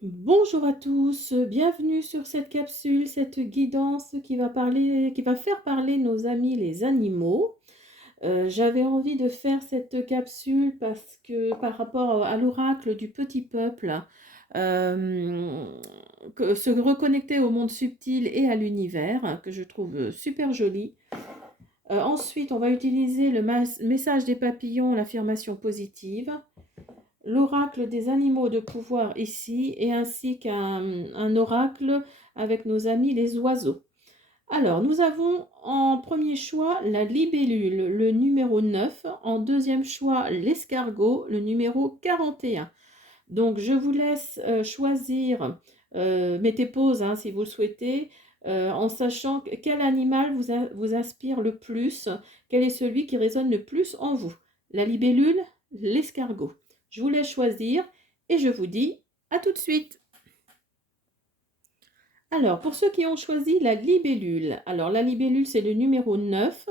Bonjour à tous, bienvenue sur cette capsule, cette guidance qui va faire parler nos amis les animaux. J'avais envie de faire cette capsule parce que par rapport à l'oracle du petit peuple, hem, que se reconnecter au monde subtil et à l'univers, que je trouve super joli. Ensuite, on va utiliser le message des papillons, l'affirmation positive, l'oracle des animaux de pouvoir ici, et ainsi qu'un oracle avec nos amis les oiseaux. Alors, nous avons en premier choix la libellule, le numéro 9. En deuxième choix, l'escargot, le numéro 41. Donc, je vous laisse choisir, mettez pause hein, si vous le souhaitez, en sachant quel animal vous inspire le plus, quel est celui qui résonne le plus en vous. La libellule, l'escargot. Je vous laisse choisir et je vous dis à tout de suite. Alors, pour ceux qui ont choisi la libellule, alors la libellule c'est le numéro 9.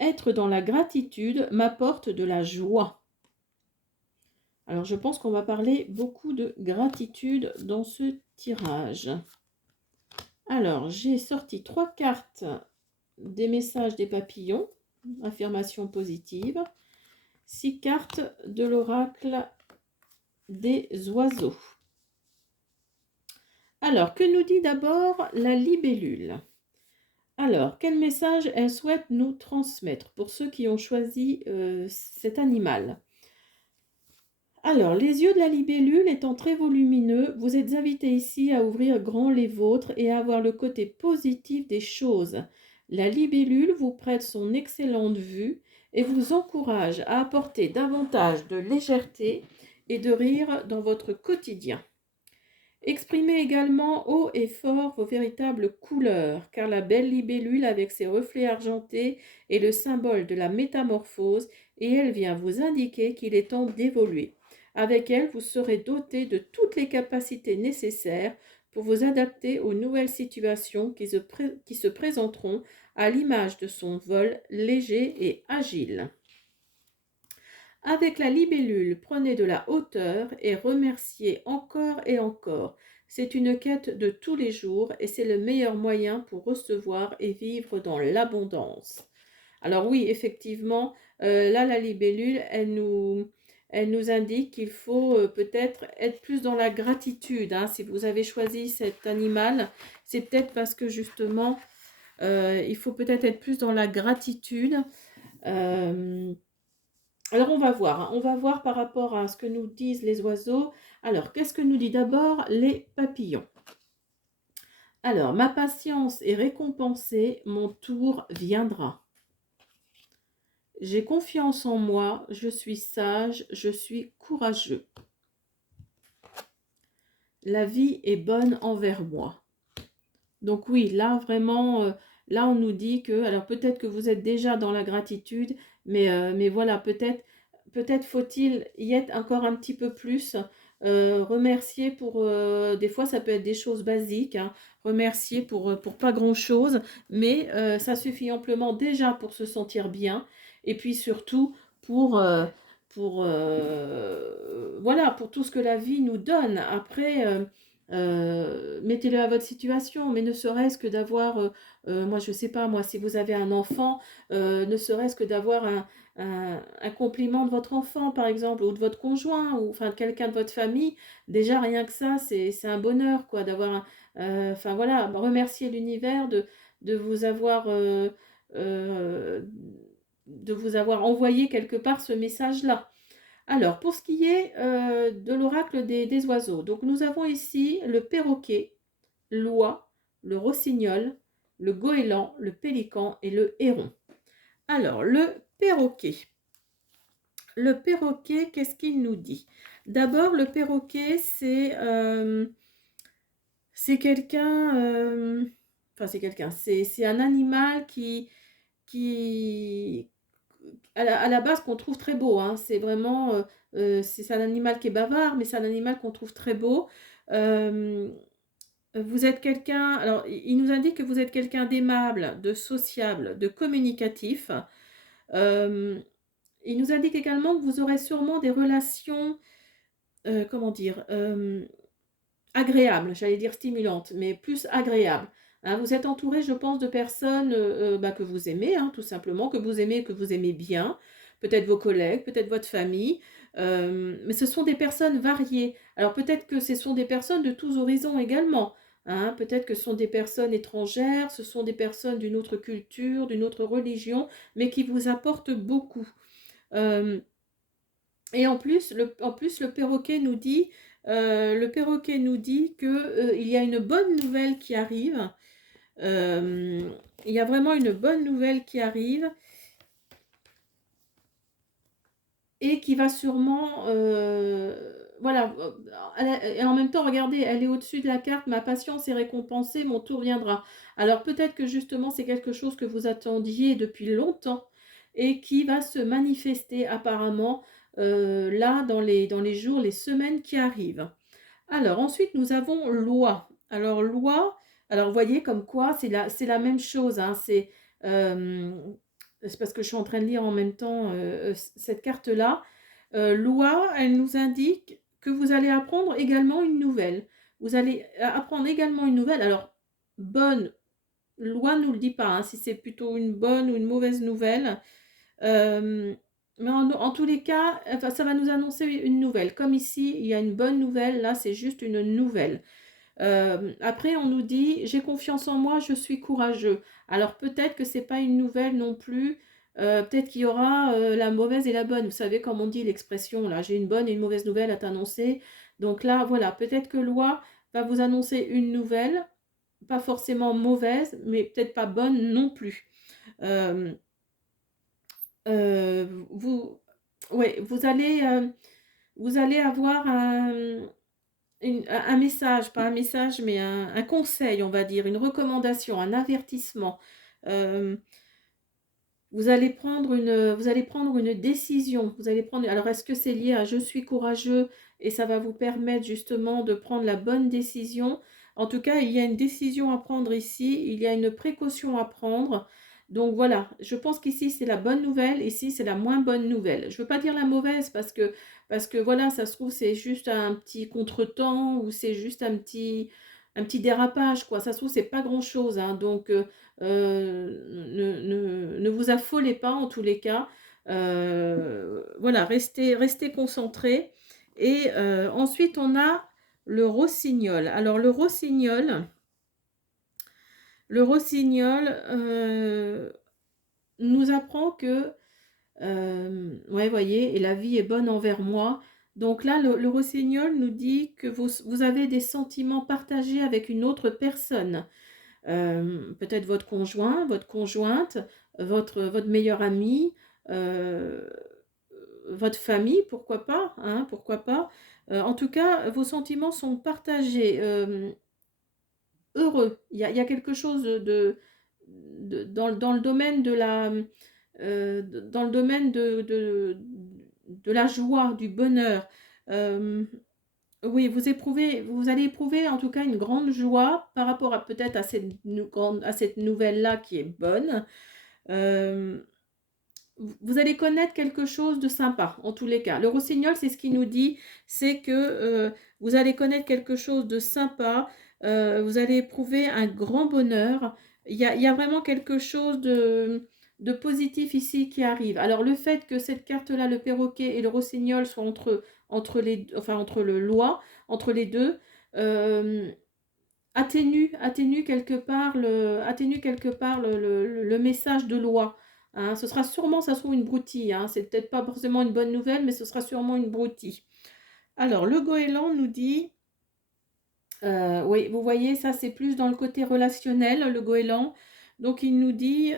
Être dans la gratitude m'apporte de la joie. Alors, je pense qu'on va parler beaucoup de gratitude dans ce tirage. Alors, j'ai sorti 3 cartes des messages des papillons, affirmation positive, 6 cartes de l'oracle des oiseaux. Alors, que nous dit d'abord la libellule? Alors, quel message elle souhaite nous transmettre pour ceux qui ont choisi cet animal? Alors, les yeux de la libellule étant très volumineux, vous êtes invité ici à ouvrir grand les vôtres et à avoir le côté positif des choses. La libellule vous prête son excellente vue et vous encourage à apporter davantage de légèreté et de rire dans votre quotidien. Exprimez également haut et fort vos véritables couleurs, car la belle libellule avec ses reflets argentés est le symbole de la métamorphose et elle vient vous indiquer qu'il est temps d'évoluer. Avec elle, vous serez doté de toutes les capacités nécessaires pour vous adapter aux nouvelles situations qui se présenteront à l'image de son vol léger et agile. Avec la libellule, prenez de la hauteur et remerciez encore et encore. C'est une quête de tous les jours et c'est le meilleur moyen pour recevoir et vivre dans l'abondance. Alors oui, effectivement, là, la libellule, elle nous indique qu'il faut peut-être être plus dans la gratitude, hein. Si vous avez choisi cet animal, c'est peut-être parce que justement, il faut peut-être être plus dans la gratitude. Euh, alors hein. On va voir par rapport à ce que nous disent les oiseaux. Alors, qu'est-ce que nous dit d'abord les papillons? Alors, ma patience est récompensée, mon tour viendra. J'ai confiance en moi, je suis sage, je suis courageux. La vie est bonne envers moi. Donc oui, là vraiment, là on nous dit que, alors peut-être que vous êtes déjà dans la gratitude, mais voilà, peut-être faut-il y être encore un petit peu plus. Remercier pour, des fois ça peut être des choses basiques, hein, remercier pour pas grand-chose, mais ça suffit amplement déjà pour se sentir bien, et puis surtout pour, voilà, pour tout ce que la vie nous donne. Après, mettez-le à votre situation, mais ne serait-ce que d'avoir, moi je sais pas, moi si vous avez un enfant, ne serait-ce que d'avoir un compliment de votre enfant par exemple, ou de votre conjoint, ou enfin de quelqu'un de votre famille, déjà rien que ça, c'est un bonheur quoi, d'avoir enfin voilà, remercier l'univers de vous avoir, euh, de vous avoir envoyé quelque part ce message-là. Alors, pour ce qui est de l'oracle des oiseaux, donc nous avons ici le perroquet, l'oie, le rossignol, le goéland, le pélican et le héron. Alors, le perroquet. Le perroquet, qu'est-ce qu'il nous dit? D'abord, le perroquet, c'est quelqu'un, enfin c'est quelqu'un, c'est un animal qui à la base qu'on trouve très beau, hein. C'est vraiment, c'est un animal qui est bavard, mais c'est un animal qu'on trouve très beau. Euh, Vous êtes quelqu'un, alors il nous indique que vous êtes quelqu'un d'aimable, de sociable, de communicatif. Euh, il nous indique également que vous aurez sûrement des relations, comment dire, agréable, j'allais dire stimulante, mais plus agréable. Hein. Vous êtes entouré, je pense, de personnes bah, que vous aimez, hein, tout simplement, que vous aimez bien, peut-être vos collègues, peut-être votre famille, mais ce sont des personnes variées. Alors peut-être que ce sont des personnes de tous horizons également. Hein. Peut-être que ce sont des personnes étrangères, ce sont des personnes d'une autre culture, d'une autre religion, mais qui vous apportent beaucoup. Euh, et le perroquet nous dit que, il y a une bonne nouvelle qui arrive. Euh, il y a vraiment une bonne nouvelle qui arrive et qui va sûrement, voilà. Et en même temps, regardez, elle est au-dessus de la carte. Ma patience est récompensée, mon tour viendra. Alors peut-être que justement, c'est quelque chose que vous attendiez depuis longtemps et qui va se manifester apparemment là dans les jours, les semaines qui arrivent. Alors ensuite, nous avons loi. Alors loi, alors vous voyez comme quoi c'est la même chose. Hein, euh, c'est parce que je suis en train de lire en même temps cette carte-là. Loi, elle nous indique que vous allez apprendre également une nouvelle. Vous allez apprendre également une nouvelle. Alors, bonne, loi ne nous le dit pas, hein, si c'est plutôt une bonne ou une mauvaise nouvelle. Euh, mais en tous les cas, enfin, ça va nous annoncer une nouvelle. Comme ici, il y a une bonne nouvelle, là, c'est juste une nouvelle. Après, on nous dit, j'ai confiance en moi, je suis courageux. Alors peut-être que c'est pas une nouvelle non plus. Peut-être qu'il y aura la mauvaise et la bonne. Vous savez, comme on dit l'expression, là, j'ai une bonne et une mauvaise nouvelle à t'annoncer. Donc là, voilà, peut-être que Loi va vous annoncer une nouvelle, pas forcément mauvaise, mais peut-être pas bonne non plus. Euh, vous, ouais, vous allez avoir un message, pas un message, mais un conseil, on va dire, une recommandation, un avertissement. Euh, vous allez prendre une décision. Vous allez prendre, alors, est-ce que c'est lié à je suis courageux et ça va vous permettre justement de prendre la bonne décision? En tout cas, il y a une décision à prendre ici, il y a une précaution à prendre. Donc voilà, je pense qu'ici c'est la bonne nouvelle, ici c'est la moins bonne nouvelle. Je ne veux pas dire la mauvaise parce que voilà, ça se trouve c'est juste un petit contretemps ou c'est juste un petit dérapage, quoi. Ça se trouve c'est pas grand-chose, hein. Donc ne vous affolez pas en tous les cas. Voilà, restez concentrés. Et ensuite, on a le rossignol. Alors, le rossignol nous apprend que, ouais, voyez, et la vie est bonne envers moi. Donc là, le rossignol nous dit que vous avez des sentiments partagés avec une autre personne. Peut-être votre conjoint, votre conjointe, votre meilleur ami, euh, votre famille, pourquoi pas, hein, pourquoi pas. En tout cas, vos sentiments sont partagés, heureux. Il y a quelque chose dans le domaine de la, dans le domaine de la joie, du bonheur. Euh, oui, vous allez éprouver en tout cas une grande joie par rapport à peut-être à cette nouvelle-là qui est bonne. Euh, vous allez connaître quelque chose de sympa, en tous les cas. Le rossignol, c'est ce qu'il nous dit, c'est que vous allez connaître quelque chose de sympa, vous allez éprouver un grand bonheur. Il y a vraiment quelque chose de positif ici qui arrive. Alors le fait que cette carte-là, le perroquet et le rossignol soient entre le loi, entre les deux, euh, atténue quelque part le message de loi. Hein. Ce sera sûrement, ça sera une broutille. Hein. C'est peut-être pas forcément une bonne nouvelle, mais ce sera sûrement une broutille. Alors, le goéland nous dit, oui, vous voyez, ça c'est plus dans le côté relationnel, le goéland. Donc, il nous dit,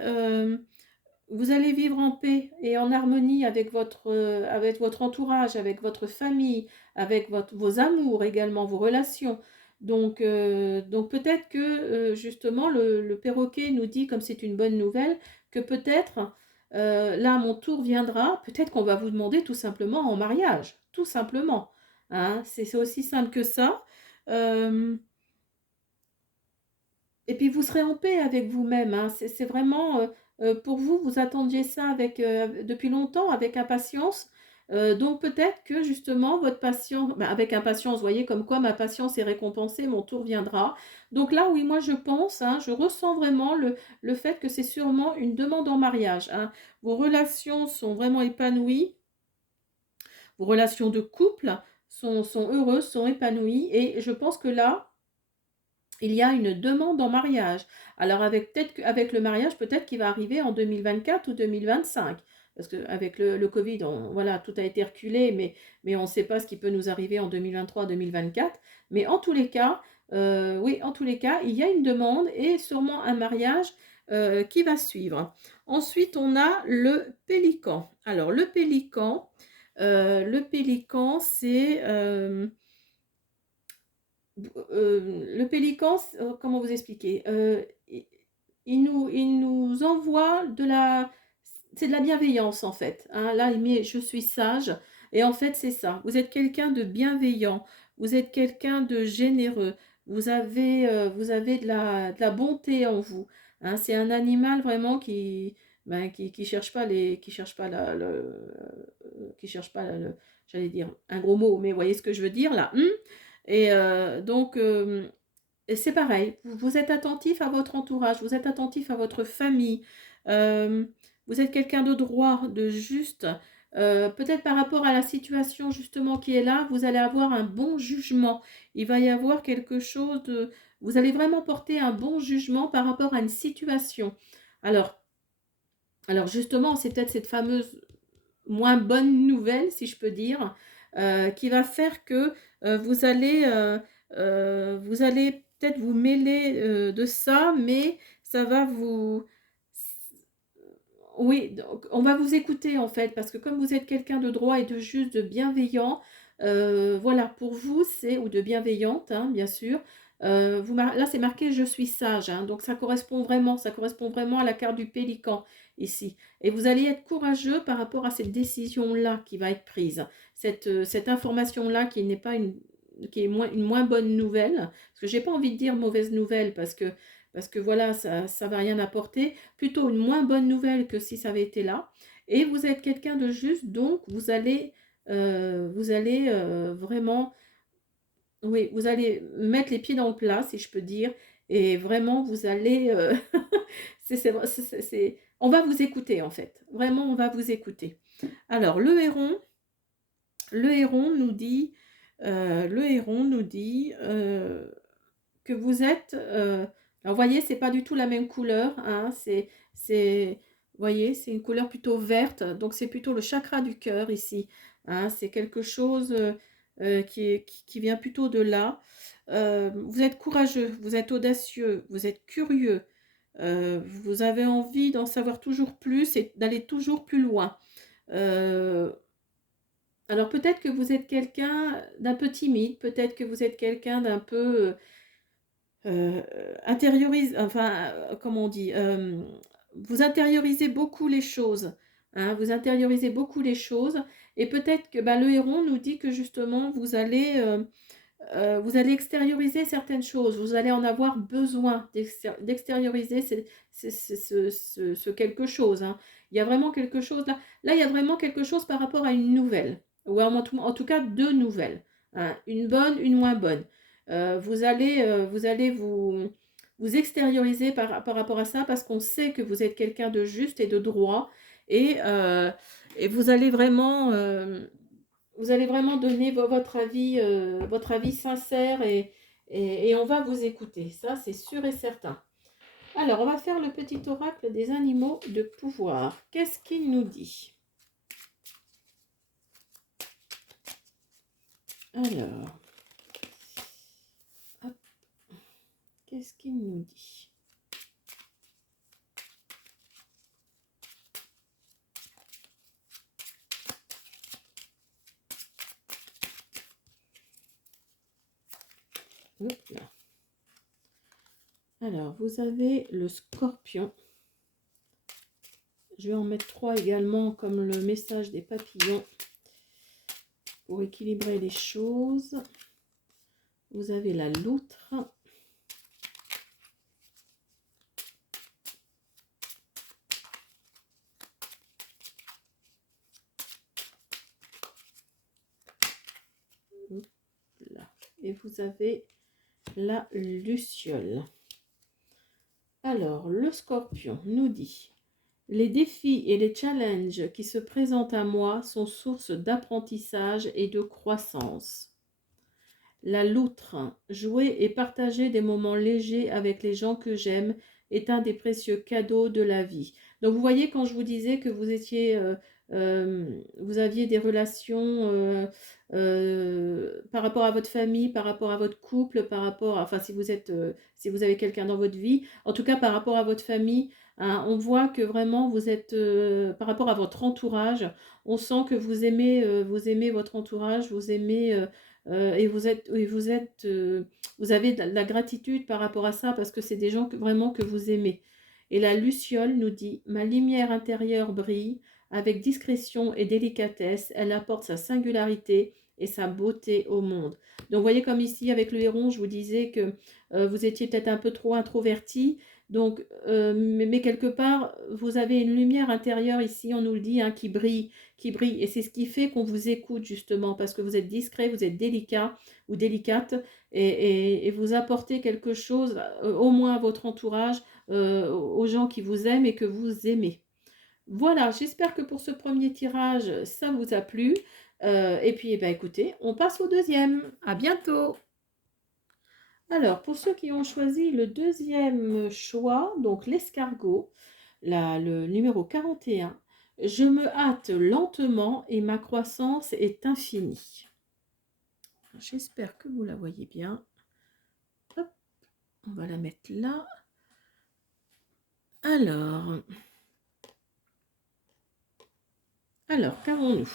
vous allez vivre en paix et en harmonie avec votre entourage, avec votre famille, avec vos amours également, vos relations. Donc peut-être que justement le perroquet nous dit, comme c'est une bonne nouvelle, que peut-être là mon tour viendra, peut-être qu'on va vous demander tout simplement en mariage, tout simplement. Hein, c'est aussi simple que ça. Euh, et puis vous serez en paix avec vous-même. Hein. C'est vraiment pour vous, vous attendiez ça avec, depuis longtemps, avec impatience. Donc peut-être que justement votre patience, ben, avec impatience, vous voyez comme quoi ma patience est récompensée, mon tour viendra. Donc là, oui, moi je pense, hein, je ressens vraiment le fait que c'est sûrement une demande en mariage, hein. Vos relations sont vraiment épanouies, vos relations de couple sont heureuses, sont épanouies, et je pense que là, il y a une demande en mariage. Alors avec peut-être qu'avec le mariage, peut-être qu'il va arriver en 2024 ou 2025. Parce qu'avec le Covid, voilà, tout a été reculé, mais on ne sait pas ce qui peut nous arriver en 2023, 2024. Mais en tous les cas, oui, en tous les cas, il y a une demande et sûrement un mariage qui va suivre. Ensuite, on a le pélican. Alors, le pélican, c'est... le pélican, comment vous expliquer? Il nous envoie de la... C'est de la bienveillance en fait, hein. Là, il met je suis sage. Et en fait, c'est ça. Vous êtes quelqu'un de bienveillant. Vous êtes quelqu'un de généreux. Vous avez de la bonté en vous, hein. C'est un animal vraiment qui, ben, qui cherche pas qui cherche pas qui cherche pas j'allais dire un gros mot, mais vous voyez ce que je veux dire là. Et donc, et c'est pareil, vous êtes attentif à votre entourage, vous êtes attentif à votre famille, euh, vous êtes quelqu'un de droit, de juste. Peut-être par rapport à la situation justement qui est là, vous allez avoir un bon jugement. Il va y avoir quelque chose de... Vous allez vraiment porter un bon jugement par rapport à une situation. Alors, alors justement, c'est peut-être cette fameuse moins bonne nouvelle, si je peux dire, qui va faire que vous allez peut-être vous mêler de ça, mais ça va vous... Oui, donc, on va vous écouter en fait, parce que comme vous êtes quelqu'un de droit et de juste, de bienveillant, voilà, pour vous, c'est, ou de bienveillante, hein, bien sûr, là c'est marqué je suis sage, hein, donc ça correspond vraiment à la carte du pélican ici. Et vous allez être courageux par rapport à cette décision-là qui va être prise, cette information-là qui n'est pas qui est une moins bonne nouvelle, parce que j'ai pas envie de dire mauvaise nouvelle, parce que voilà, ça va rien apporter, plutôt une moins bonne nouvelle que si ça avait été là. Et vous êtes quelqu'un de juste, donc vous allez vraiment, oui, vous allez mettre les pieds dans le plat, si je peux dire, et vraiment vous allez, on va vous écouter en fait, vraiment on va vous écouter. Alors le héron nous dit, que vous êtes... alors, vous voyez, c'est pas du tout la même couleur, hein, vous voyez, c'est une couleur plutôt verte, donc c'est plutôt le chakra du cœur ici, hein, c'est quelque chose qui vient plutôt de là. Vous êtes courageux, vous êtes audacieux, vous êtes curieux, vous avez envie d'en savoir toujours plus et d'aller toujours plus loin. Euh, alors peut-être que vous êtes quelqu'un d'un peu timide, peut-être que vous êtes quelqu'un d'un peu intériorise, enfin, comment on dit, vous intériorisez beaucoup les choses, hein, vous intériorisez beaucoup les choses, et peut-être que bah, le héron nous dit que justement vous allez extérioriser certaines choses, vous allez en avoir besoin d'extérioriser ce quelque chose, hein. Il y a vraiment quelque chose là, il y a vraiment quelque chose par rapport à une nouvelle, ou en tout cas deux nouvelles, hein, une bonne, une moins bonne. Vous allez vous extérioriser par rapport à ça, parce qu'on sait que vous êtes quelqu'un de juste et de droit, et, et vous allez vraiment donner votre avis sincère, et on va vous écouter. Ça, c'est sûr et certain. Alors, on va faire le petit oracle des animaux de pouvoir. Qu'est-ce qu'il nous dit? Alors, hop, qu'est-ce qu'il nous dit? Hop là. Alors, vous avez le scorpion. Je vais en mettre 3 également, comme le message des papillons, pour équilibrer les choses. Vous avez la loutre. et vous avez la luciole. Alors, le scorpion nous dit: les défis et les challenges qui se présentent à moi sont source d'apprentissage et de croissance. La loutre, jouer et partager des moments légers avec les gens que j'aime est un des précieux cadeaux de la vie. Donc vous voyez, quand je vous disais que vous étiez, vous aviez des relations par rapport à votre famille, par rapport à votre couple, par rapport à, enfin si vous êtes, si vous avez quelqu'un dans votre vie, en tout cas par rapport à votre famille, hein, on voit que vraiment vous êtes, par rapport à votre entourage, on sent que vous aimez votre entourage, vous aimez et vous avez de la gratitude par rapport à ça parce que c'est des gens vraiment que vous aimez. Et la luciole nous dit: ma lumière intérieure brille avec discrétion et délicatesse, elle apporte sa singularité et sa beauté au monde. Donc vous voyez, comme ici avec le héron, je vous disais que vous étiez peut-être un peu trop introverti. Donc, mais quelque part, vous avez une lumière intérieure ici, on nous le dit, hein, qui brille. Et c'est ce qui fait qu'on vous écoute justement, parce que vous êtes discret, vous êtes délicat ou délicate, et vous apportez quelque chose, au moins à votre entourage, aux gens qui vous aiment et que vous aimez. Voilà, j'espère que pour ce premier tirage, ça vous a plu. Et puis, eh ben, écoutez, on passe au deuxième. À bientôt. Alors, pour ceux qui ont choisi le deuxième choix, donc l'escargot, le numéro 41, je me hâte lentement et ma croissance est infinie. J'espère que vous la voyez bien. Hop, on va la mettre là. Alors qu'avons-nous?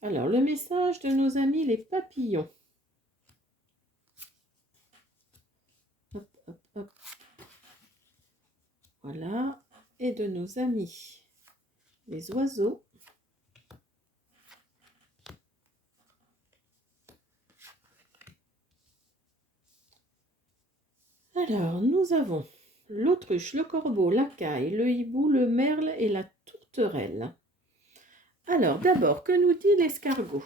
Alors, le message de nos amis les papillons. Hop, hop, hop. Voilà. Et de nos amis les oiseaux. Alors, nous avons l'autruche, le corbeau, la caille, le hibou, le merle et la tourterelle. Alors, d'abord, que nous dit l'escargot?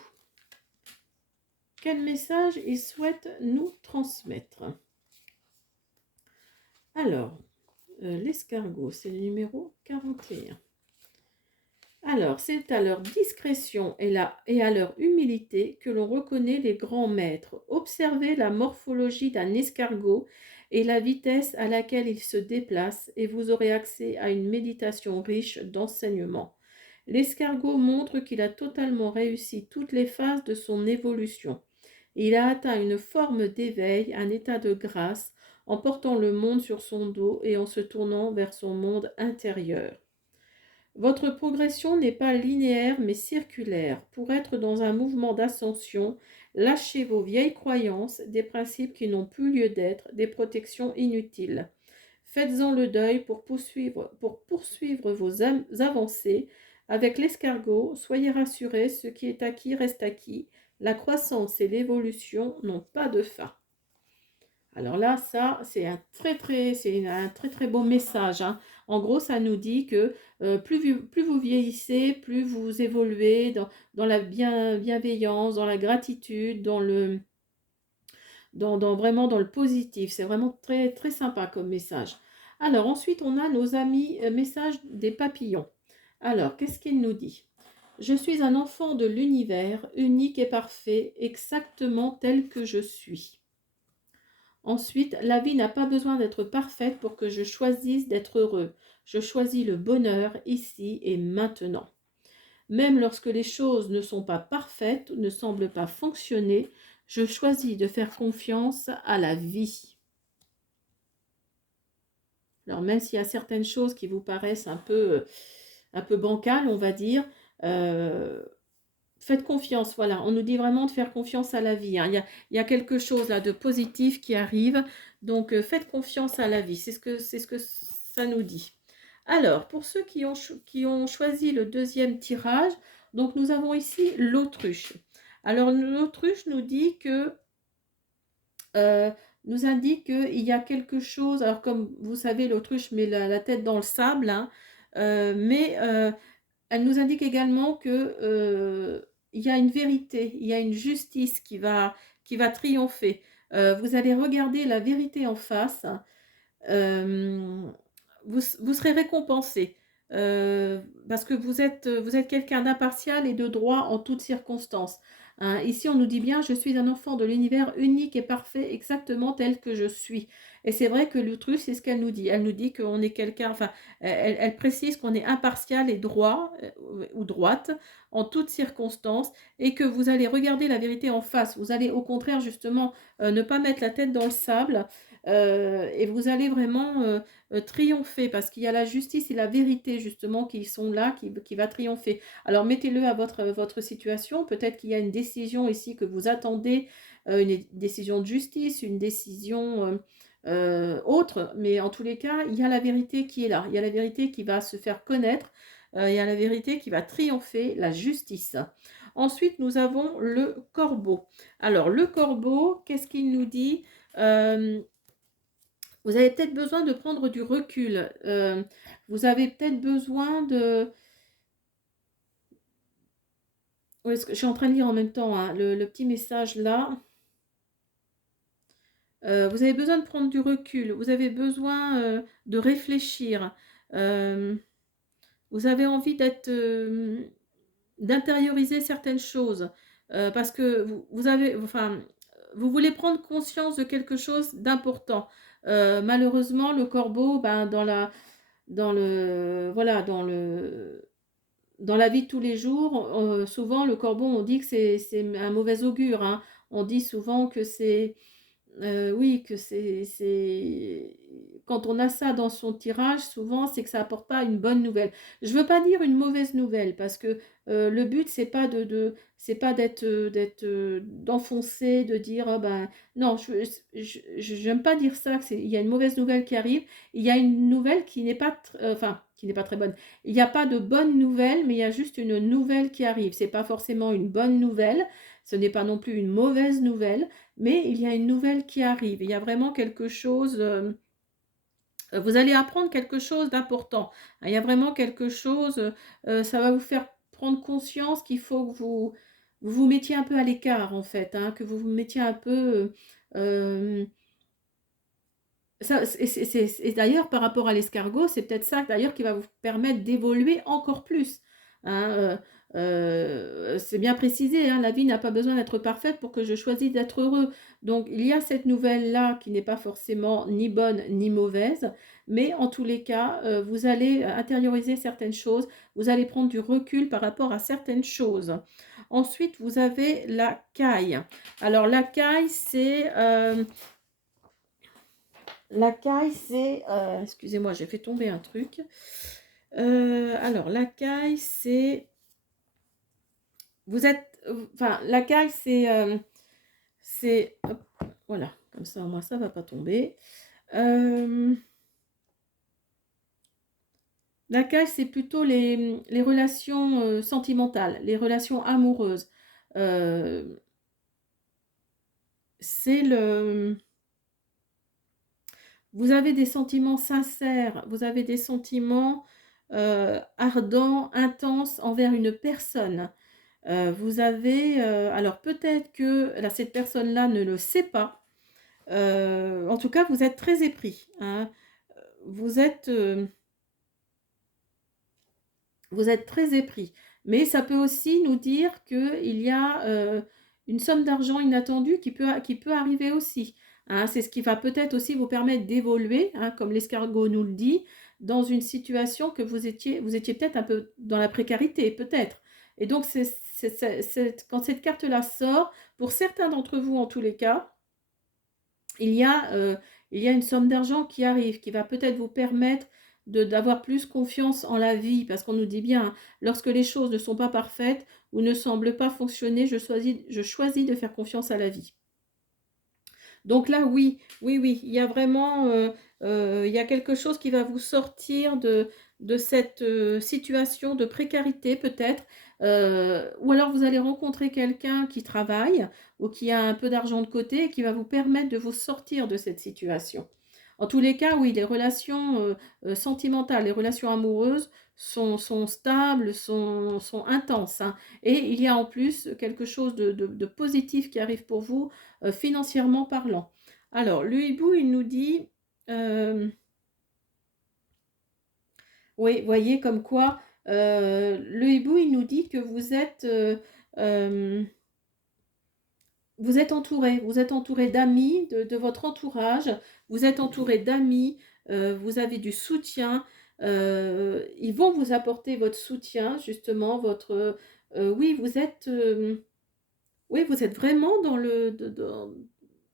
Quel message il souhaite nous transmettre? Alors, l'escargot, c'est le numéro 41. Alors, c'est à leur discrétion et à leur humilité que l'on reconnaît les grands maîtres. Observez la morphologie d'un escargot et la vitesse à laquelle il se déplace et vous aurez accès à une méditation riche d'enseignements. L'escargot montre qu'il a totalement réussi toutes les phases de son évolution. Il a atteint une forme d'éveil, un état de grâce, en portant le monde sur son dos et en se tournant vers son monde intérieur. Votre progression n'est pas linéaire mais circulaire. Pour être dans un mouvement d'ascension, lâchez vos vieilles croyances, des principes qui n'ont plus lieu d'être, des protections inutiles. Faites-en le deuil pour poursuivre vos avancées. Avec l'escargot, soyez rassurés, ce qui est acquis reste acquis. La croissance et l'évolution n'ont pas de fin. Alors là, ça, c'est un très beau message, hein. En gros, ça nous dit que plus vous vieillissez, plus vous évoluez dans la bienveillance, dans la gratitude, vraiment dans le positif. C'est vraiment très sympa comme message. Alors ensuite, on a nos amis messages des papillons. Alors, qu'est-ce qu'il nous dit? Je suis un enfant de l'univers, unique et parfait, exactement tel que je suis. Ensuite, la vie n'a pas besoin d'être parfaite pour que je choisisse d'être heureux. Je choisis le bonheur ici et maintenant. Même lorsque les choses ne sont pas parfaites ou ne semblent pas fonctionner, je choisis de faire confiance à la vie. Alors même s'il y a certaines choses qui vous paraissent un peu bancales, on va dire, faites confiance, voilà. On nous dit vraiment de faire confiance à la vie, hein. Il y a quelque chose là de positif qui arrive. Donc, faites confiance à la vie. C'est ce que ça nous dit. Alors, pour ceux qui ont choisi le deuxième tirage, donc nous avons ici l'autruche. Alors, l'autruche nous dit que nous indique qu'il y a quelque chose. Alors, comme vous savez, l'autruche met la tête dans le sable, hein, mais elle nous indique également que il y a une vérité, il y a une justice qui va qui va triompher. Vous allez regarder la vérité en face. Hem, vous serez récompensé, parce que vous êtes quelqu'un d'impartial et de droit en toutes circonstances, hein. Ici, on nous dit bien: «Je suis un enfant de l'univers unique et parfait, exactement tel que je suis», et c'est vrai que l'autruche, c'est ce qu'elle nous dit. Elle nous dit qu'on est quelqu'un, enfin, elle précise qu'on est impartial et droit, ou droite en toutes circonstances, et que vous allez regarder la vérité en face. Vous allez au contraire justement, ne pas mettre la tête dans le sable, et vous allez vraiment, triompher, parce qu'il y a la justice et la vérité justement qui sont là, qui va triompher. Alors mettez-le à votre situation, peut-être qu'il y a une décision ici que vous attendez, une décision de justice, une décision, autre, mais en tous les cas, il y a la vérité qui est là. Il y a la vérité qui va se faire connaître, il y a la vérité qui va triompher, la justice. Ensuite, nous avons le corbeau. Alors le corbeau, qu'est-ce qu'il nous dit? Hem Vous avez peut-être besoin de prendre du recul. Vous avez peut-être besoin de... Oui, ce que je suis en train de lire en même temps, hein, le petit message là. Vous avez besoin de prendre du recul. Vous avez besoin, de réfléchir. Hem, vous avez envie d'intérioriser certaines choses, parce que vous avez, enfin, vous voulez prendre conscience de quelque chose d'important. Malheureusement, le corbeau, ben, dans le voilà, dans la vie de tous les jours, souvent le corbeau, on dit que c'est un mauvais augure, hein. On dit souvent que c'est, oui, que c'est quand on a ça dans son tirage, souvent, c'est que ça apporte pas une bonne nouvelle. Je veux pas dire une mauvaise nouvelle, parce que, le but, c'est pas c'est pas d'enfoncer, de dire: «Oh ben» non, j'aime pas dire ça, que c'est il y a une mauvaise nouvelle qui arrive. Il y a une nouvelle qui n'est pas enfin, qui n'est pas très bonne. Il y a pas de bonne nouvelle, mais il y a juste une nouvelle qui arrive. C'est pas forcément une bonne nouvelle, ce n'est pas non plus une mauvaise nouvelle, mais il y a une nouvelle qui arrive. Il y a vraiment quelque chose, vous allez apprendre quelque chose d'important. Il y a vraiment quelque chose, ça va vous faire prendre conscience qu'il faut que vous vous mettiez un peu à l'écart en fait, hein, que vous vous mettiez un peu, ça et d'ailleurs par rapport à l'escargot, c'est peut-être ça d'ailleurs qui va vous permettre d'évoluer encore plus, hein, c'est bien précisé, hein, la vie n'a pas besoin d'être parfaite pour que je choisisse d'être heureux. Donc il y a cette nouvelle-là qui n'est pas forcément ni bonne ni mauvaise, mais en tous les cas, vous allez intérioriser certaines choses, vous allez prendre du recul par rapport à certaines choses. Ensuite, vous avez la caille. Alors la caille, c'est, la caille, c'est, excusez-moi, j'ai fait tomber un truc. Alors, la caille, c'est, vous êtes, enfin, la caille, c'est, hop, voilà, comme ça, moi, ça va pas tomber. Euh, la caille, c'est plutôt les relations sentimentales, les relations amoureuses. Euh, c'est le, vous avez des sentiments sincères, vous avez des sentiments ardents, intenses envers une personne. Vous avez, alors peut-être que là, cette personne-là ne le sait pas. En tout cas, vous êtes très épris, hein. Vous êtes, vous êtes très épris. Mais ça peut aussi nous dire qu'il y a, une somme d'argent inattendue qui peut arriver aussi, hein. C'est ce qui va peut-être aussi vous permettre d'évoluer, hein, comme l'escargot nous le dit, dans une situation que vous étiez peut-être un peu dans la précarité, peut-être. Et donc quand cette carte-là sort, pour certains d'entre vous en tous les cas, il y a, il y a une somme d'argent qui arrive, qui va peut-être vous permettre d'avoir plus confiance en la vie, parce qu'on nous dit bien, hein, lorsque les choses ne sont pas parfaites ou ne semblent pas fonctionner, je choisis de faire confiance à la vie. Donc là, oui, oui, oui, il y a vraiment, il y a quelque chose qui va vous sortir de cette, situation de précarité peut-être, ou alors vous allez rencontrer quelqu'un qui travaille ou qui a un peu d'argent de côté et qui va vous permettre de vous sortir de cette situation. En tous les cas, oui, les relations, sentimentales, les relations amoureuses sont stables, sont intenses, hein. Et il y a en plus quelque chose de positif qui arrive pour vous, financièrement parlant. Alors, le hibou, il nous dit, oui, voyez comme quoi, le hibou, il nous dit que euh, vous êtes entouré d'amis, de votre entourage, vous êtes entouré d'amis, vous avez du soutien, ils vont vous apporter votre soutien, justement, oui, oui, vous êtes vraiment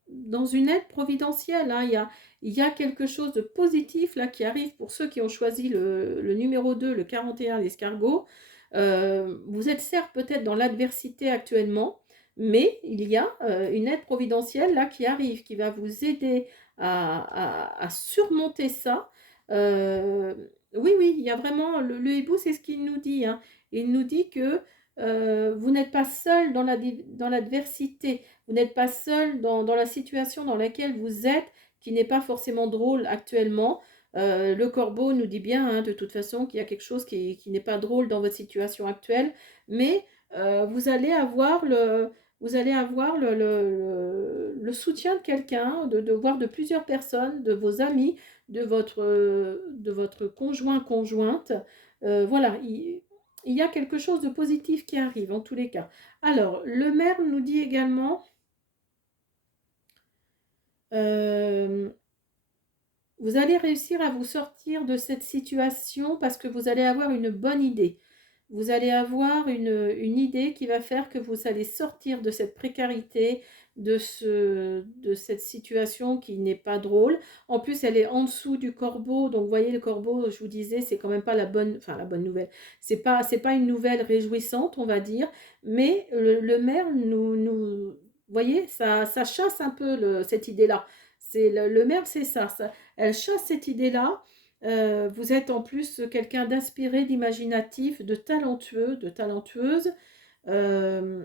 dans une aide providentielle, hein. Il y a quelque chose de positif là qui arrive pour ceux qui ont choisi le numéro 2, le 41, l'escargot. Vous êtes certes peut-être dans l'adversité actuellement, mais il y a une aide providentielle là qui arrive, qui va vous aider à surmonter ça. Euh, oui, oui, il y a vraiment, le hibou, c'est ce qu'il nous dit, hein. Il nous dit que vous n'êtes pas seul dans l'adversité. Vous n'êtes pas seul dans la situation dans laquelle vous êtes, qui n'est pas forcément drôle actuellement. Le corbeau nous dit bien, hein, de toute façon, qu'il y a quelque chose qui n'est pas drôle dans votre situation actuelle, mais vous allez avoir le soutien de quelqu'un, voir de plusieurs personnes, de vos amis, de votre conjoint, conjointe. Voilà, il y a quelque chose de positif qui arrive en tous les cas. Alors, le maire nous dit également, euh, vous allez réussir à vous sortir de cette situation parce que vous allez avoir une bonne idée. Vous allez avoir une idée qui va faire que vous allez sortir de cette précarité, de cette situation qui n'est pas drôle. En plus, elle est en dessous du corbeau. Donc, vous voyez, le corbeau, je vous disais, c'est quand même pas la bonne nouvelle. C'est pas une nouvelle réjouissante, on va dire. Mais le maire vous voyez, ça chasse un peu cette idée-là. Le maire, c'est ça. Elle chasse cette idée-là. Vous êtes en plus quelqu'un d'inspiré, d'imaginatif, de talentueux, de talentueuse. Euh,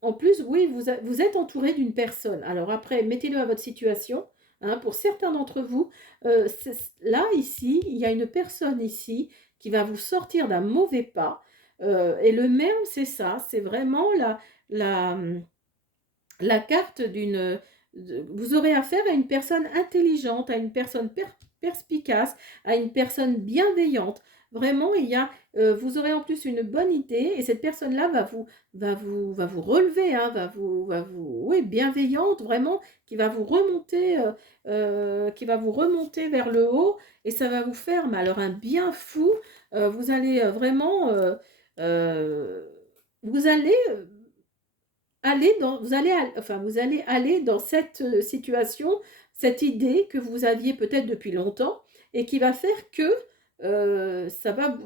En plus, oui, vous êtes entouré d'une personne. Alors après, mettez-le à votre situation, hein. Pour certains d'entre vous, là, ici, il y a une personne ici qui va vous sortir d'un mauvais pas. Et le même, c'est ça. C'est vraiment la, la carte vous aurez affaire à une personne intelligente, à une personne perspicace, à une personne bienveillante. Vraiment, vous aurez en plus une bonne idée et cette personne-là va vous relever, hein, oui, bienveillante, vraiment, qui va vous remonter vers le haut et ça va vous faire, mais alors un bien fou. Vous allez vraiment, vous allez vous allez aller dans cette situation, cette idée que vous aviez peut-être depuis longtemps et qui va faire que ça va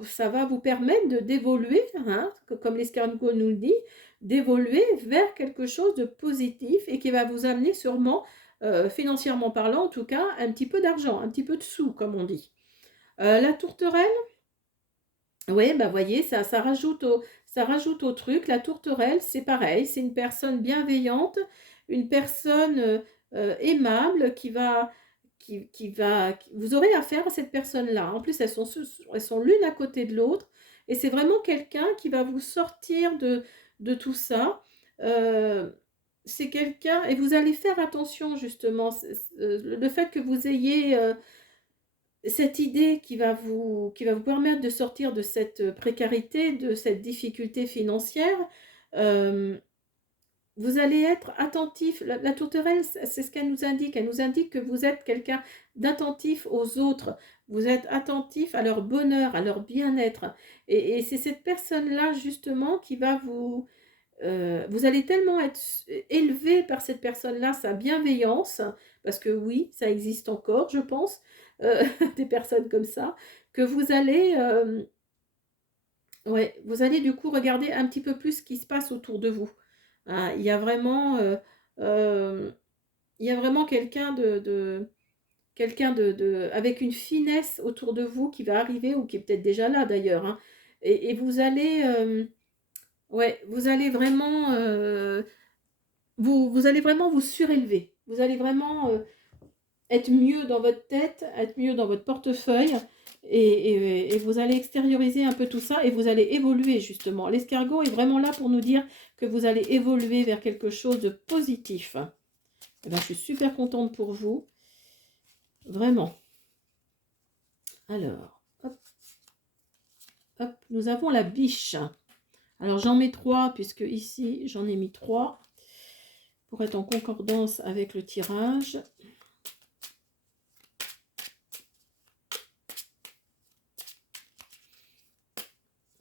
vous permettre d'évoluer, hein, comme l'escargot nous le dit, d'évoluer vers quelque chose de positif et qui va vous amener sûrement, financièrement parlant en tout cas, un petit peu d'argent, un petit peu de sous, comme on dit. La tourterelle, oui, bah voyez, ça rajoute au truc. La tourterelle, c'est pareil, c'est une personne bienveillante, une personne aimable vous aurez affaire à cette personne-là. En plus, elles sont l'une à côté de l'autre, et c'est vraiment quelqu'un qui va vous sortir de tout ça. Euh, c'est quelqu'un, et vous allez faire attention justement, le fait que vous ayez cette idée qui va vous permettre de sortir de cette précarité, de cette difficulté financière. euh, Vous allez être attentif. La tourterelle, c'est ce qu'elle nous indique. Elle nous indique que vous êtes quelqu'un d'attentif aux autres. Vous êtes attentif à leur bonheur, à leur bien-être. Et c'est cette personne-là, justement, qui va vous allez tellement être élevé par cette personne-là, sa bienveillance, parce que oui, ça existe encore, je pense, euh, des personnes comme ça, que ouais, vous allez du coup regarder un petit peu plus ce qui se passe autour de vous. Hein, euh, il y a vraiment quelqu'un avec une finesse autour de vous qui va arriver ou qui est peut-être déjà là d'ailleurs, hein. Et vous allez, ouais, vous allez vraiment vous allez vraiment vous surélever. Vous allez vraiment être mieux dans votre tête, être mieux dans votre portefeuille. Et vous allez extérioriser un peu tout ça et vous allez évoluer justement. L'escargot est vraiment là pour nous dire que vous allez évoluer vers quelque chose de positif. Eh ben, je suis super contente pour vous. Vraiment. Alors, hop, hop, nous avons la biche. Alors, j'en mets 3 puisque ici, j'en ai mis 3 pour être en concordance avec le tirage.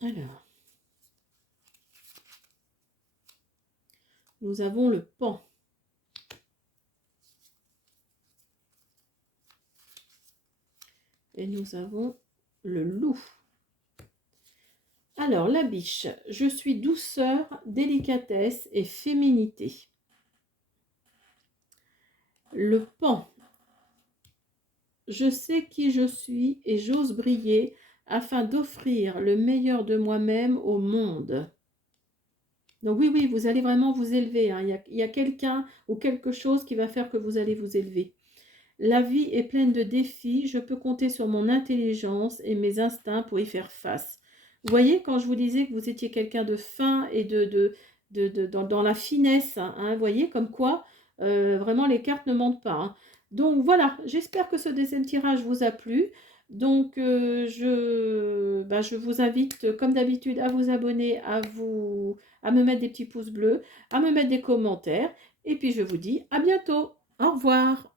Alors, nous avons le pan. Et nous avons le loup. Alors, la biche, je suis douceur, délicatesse et féminité. Le pan, je sais qui je suis et j'ose briller afin d'offrir le meilleur de moi-même au monde. Donc oui, oui, vous allez vraiment vous élever, hein. Il y a quelqu'un ou quelque chose qui va faire que vous allez vous élever. La vie est pleine de défis, je peux compter sur mon intelligence et mes instincts pour y faire face. Vous voyez, quand je vous disais que vous étiez quelqu'un de fin et dans la finesse, hein, vous voyez, comme quoi, vraiment, les cartes ne mentent pas, hein. Donc voilà, j'espère que ce deuxième tirage vous a plu. Donc je vous invite, comme d'habitude, à vous abonner, à me mettre des petits pouces bleus, à me mettre des commentaires. Et puis je vous dis à bientôt. Au revoir.